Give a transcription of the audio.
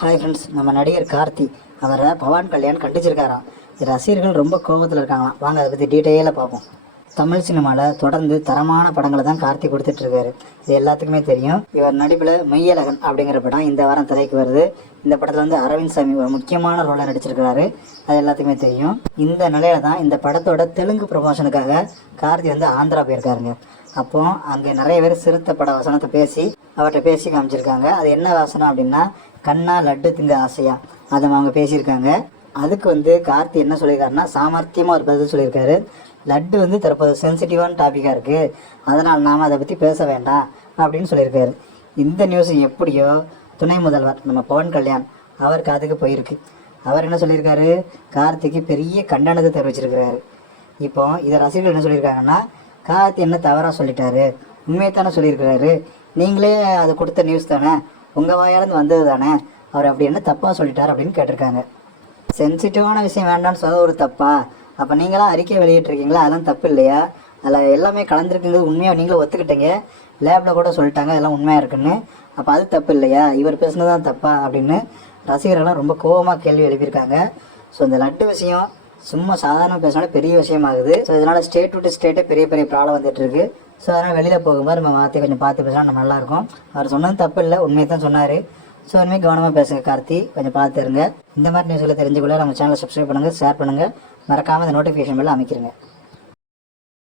Hi friends நம்ம நடிகர் கார்த்தி. அவரை பவான் கல்யாண் கண்டிச்சிருக்காராம். ரசிகர்கள் ரொம்ப கோபத்தில் இருக்காங்களாம். வாங்க அதை பற்றி டீட்டெயிலாக பார்ப்போம். தமிழ் சினிமாவில் தொடர்ந்து தரமான படங்களை தான் கார்த்தி கொடுத்துட்ருக்காரு. இது எல்லாத்துக்குமே தெரியும். இவர் நடிப்பில் மெய்யழகன் அப்படிங்கிற படம் இந்த வாரம் திரைக்கு வருது. இந்த படத்தில் வந்து அரவிந்த் சாமி ஒரு முக்கியமான ரோலில் நடிச்சிருக்கிறாரு. அது எல்லாத்துக்குமே தெரியும். இந்த நிலையில தான் இந்த படத்தோட தெலுங்கு ப்ரொமோஷனுக்காக கார்த்தி வந்து ஆந்திரா போயிருக்காருங்க. அப்போ அங்கே நிறைய பேர் சிறுத்தை பட வசனத்தை பேசி அவர்கிட்ட பேசி காமிச்சிருக்காங்க. அது என்ன வசனம் அப்படின்னா கண்ணா லட்டு திங்க ஆசையா? அதை அவங்க பேசியிருக்காங்க. அதுக்கு வந்து கார்த்தி என்ன சொல்லியிருக்காருன்னா சாமர்த்தியமாக ஒரு பதில் சொல்லியிருக்காரு. லட்டு வந்து தற்போது சென்சிட்டிவான டாப்பிக்காக இருக்குது அதனால் நாம் அதை பற்றி பேச வேண்டாம் அப்படின்னு சொல்லியிருக்காரு. இந்த நியூஸ் எப்படியோ துணை முதல்வர் நம்ம பவன் கல்யாண் அவர் காதுக்கு போயிருக்கு. அவர் என்ன சொல்லியிருக்காரு? கார்த்திக்கு பெரிய கண்டனத்தை தெரிவிச்சிருக்கிறாரு. இப்போ இதை ரசிகர்கள் என்ன சொல்லியிருக்காங்கன்னா கார்த்தி என்ன தவறாக சொல்லிட்டாரு? உண்மையை தானே சொல்லியிருக்கிறாரு. நீங்களே அது கொடுத்த நியூஸ் தானே? உங்கள் வாயாலேருந்து வந்தது தானே? அவர் அப்படி என்ன தப்பாக சொல்லிட்டார் அப்படின்னு கேட்டிருக்காங்க. சென்சிட்டிவான விஷயம் வேண்டாம்னு சொல்ல ஒரு தப்பா? அப்போ நீங்களாம் அறிக்கை வெளியிட்டிருக்கீங்களா? அதெல்லாம் தப்பு இல்லையா? அதில் எல்லாமே கலந்துருக்குங்கிறது உண்மையாக நீங்களும் ஒத்துக்கிட்டீங்க. லேபில் கூட சொல்லிட்டாங்க அதெல்லாம் உண்மையாக இருக்குன்னு. அப்போ அது தப்பு இல்லையா? இவர் பேசுனது தான் தப்பா? அப்படின்னு ரசிகர்கள்லாம் ரொம்ப கோபமாக கேள்வி எழுப்பியிருக்காங்க. ஸோ இந்த லட்டு விஷயம் சும்மா சாதாரண பேசினாலும் பெரிய விஷயமாகுது. ஸோ இதனால் ஸ்டேட் டு ஸ்டேட்டே பெரிய பெரிய ப்ராப்ளம் வந்துட்டு இருக்கு ஸோ அதனால் வெளியில் போகும்போது நம்ம மாற்றி கொஞ்சம் பார்த்து பேசினா நம்ம நல்லாயிருக்கும் அவர் சொன்னது தப்பு இல்லை உண்மையை தான் சொன்னார். ஸோ இனிமேல் கவனமாக பேசுங்க கார்த்தி. கொஞ்சம் பார்த்து இருங்க இந்த மாதிரி நியூஸ்களை தெரிஞ்சுக்கொள்ள நம்ம சேனலை சப்ஸ்கிரைப் பண்ணுங்கள் ஷேர் பண்ணுங்கள் மறக்காமல் இந்த நோட்டிஃபிகேஷன் பெல்லாம் அமைக்கிறங்க